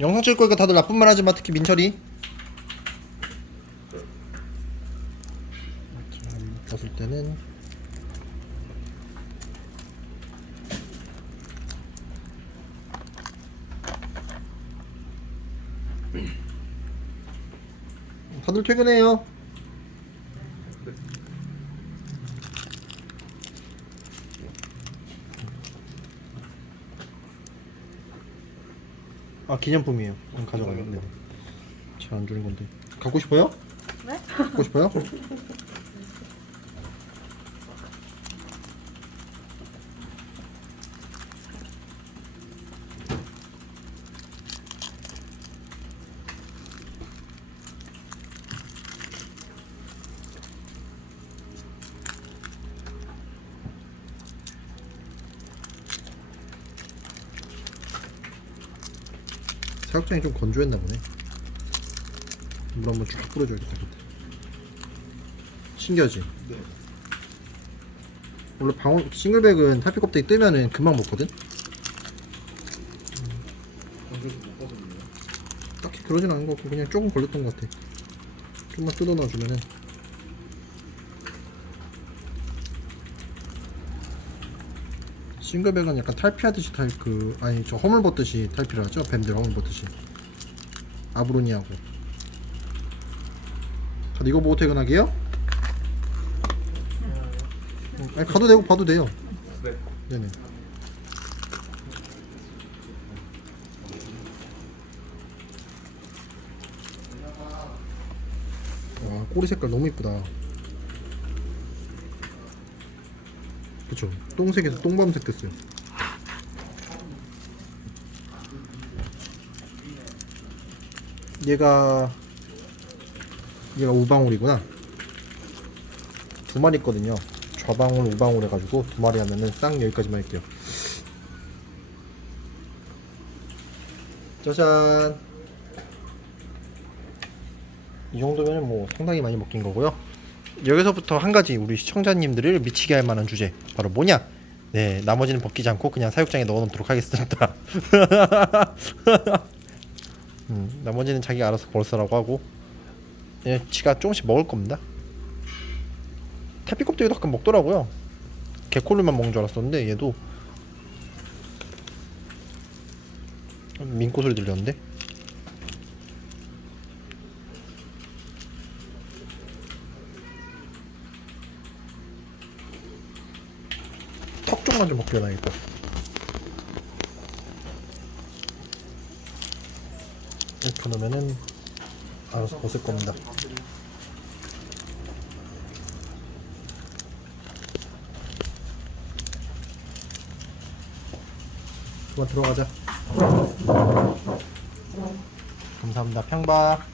영상 찍을 거니까 다들 나쁜 말 하지 마 특히 민철이. 벗을 때는. 다들 퇴근해요 아 기념품이에요. 가져가요. 네. 잘안 주는 건데. 갖고 싶어요? 네? 갖고 싶어요? 사육장이 좀 건조했나 보네. 물 한번 쫙 뿌려줘야겠다. 그때. 신기하지? 네. 원래 방울 싱글백은 탈피 껍데기 뜨면은 금방 먹거든. 건조해서 못 벗었네요. 딱히 그러진 않은 것 같고 그냥 조금 걸렸던 것 같아. 좀만 뜯어 놔주면은. 싱글백은 약간 탈피하듯이 탈 그 아니 저 허물 벗듯이 탈피를 하죠? 뱀들 허물 벗듯이. 아브로니하고. 다들 이거 보고 퇴근하게요? 아니 가도 되고 봐도 돼요. 네. 네네. 와 꼬리 색깔 너무 이쁘다 그쵸. 똥색에서 똥밤색 됐어요. 얘가 얘가 우방울이구나. 두 마리 있거든요. 좌방울 우방울 해가지고 두 마리 하면은 쌍 여기까지만 할게요. 짜잔. 이 정도면 뭐 상당히 많이 먹긴 거고요 여기서부터 한 가지 우리 시청자님들을 미치게 할 만한 주제. 바로 뭐냐? 네 나머지는 벗기지 않고 그냥 사육장에 넣어놓도록 하겠습니다. 음, 나머지는 자기가 알아서 벌써라고 하고. 예, 지가 조금씩 먹을 겁니다. 타피 껍데기도 가끔 먹더라고요. 개콜류만 먹는 줄 알았었는데 얘도. 민코 소리 들렸는데 턱 쪽만 좀 벗겨놔야겠다 이렇게 놓으면은 알아서 벗을 겁니다. 그만 들어가자. 감사합니다. 평박